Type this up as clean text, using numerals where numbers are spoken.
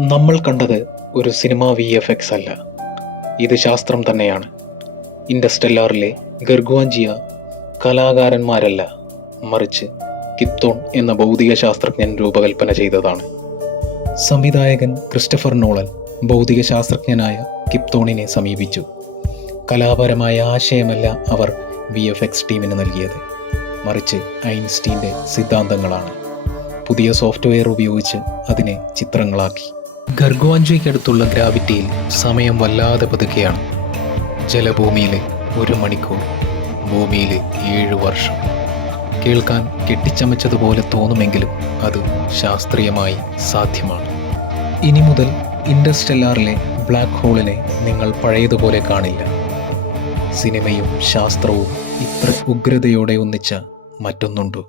നമ്മൾ കണ്ടത് ഒരു സിനിമ VFX അല്ല, ഇത് ശാസ്ത്രം തന്നെയാണ്. ഇൻഡർസ്റ്റെല്ലാറിലെ ഗർഗ്വാഞ്ചിയ കലാകാരന്മാരല്ല, മറിച്ച് കിപ്തോൺ എന്ന ഭൗതിക ശാസ്ത്രജ്ഞൻ രൂപകൽപ്പന ചെയ്തതാണ്. സംവിധായകൻ ക്രിസ്റ്റഫർ നോളൻ ഭൗതിക ശാസ്ത്രജ്ഞനായ കിപ്തോണിനെ സമീപിച്ചു. കലാപരമായ ആശയമല്ല അവർ VFX ടീമിന് നൽകിയത്, മറിച്ച് ഐൻസ്റ്റീൻ്റെ സിദ്ധാന്തങ്ങളാണ്. പുതിയ സോഫ്റ്റ്വെയർ ഉപയോഗിച്ച് അതിനെ ചിത്രങ്ങളാക്കി. ഗർഗ്വാഞ്ചയ്ക്കടുത്തുള്ള ഗ്രാവിറ്റിയിൽ സമയം വല്ലാതെ പതുക്കെയാണ്. ജലഭൂമിയിലെ 1 മണിക്കൂർ, ഭൂമിയിലെ 7 വർഷം. കേൾക്കാൻ കെട്ടിച്ചമച്ചതുപോലെ തോന്നുമെങ്കിലും അത് ശാസ്ത്രീയമായി സാധ്യമാണ്. ഇനി മുതൽ ഇൻഡർസ്റ്റെല്ലാറിലെ ബ്ലാക്ക് ഹോളിനെ നിങ്ങൾ പഴയതുപോലെ കാണില്ല. സിനിമയും ശാസ്ത്രവും ഇത്ര ഉഗ്രതയോടെ ഒന്നിച്ച മറ്റൊന്നുണ്ടോ?